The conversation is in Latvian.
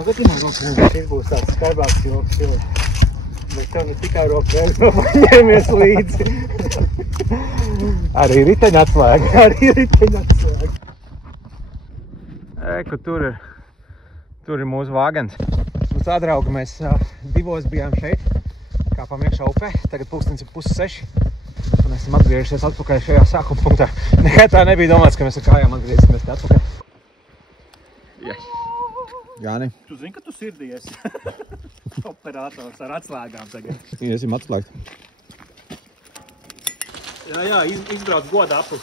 nav gadījumā rokļiem. Šis būs tāds skarbāks joks, jo. Bet tev ne tikai rokļiem paņēmies līdzi. Arī riteņa atslēga. Arī riteņa atslēga. Eku, tur ir mūsu vāgens. Mums atdrauga, mēs 2 bijām šeit, kāpām iekšā upē, tagad pulkstenis ir 5:30. Un esam atgriežies atpakaļ šajā sākuma punktā. Nekā tā nebija domāts, ka mēs ar kājām atgriezīsimies te atpakaļ. Jāni. Tu zini, ka tu sirdies? Operators ar atslēgām tagad. Iesim atslēgt. Jā, izbrauc goda apli.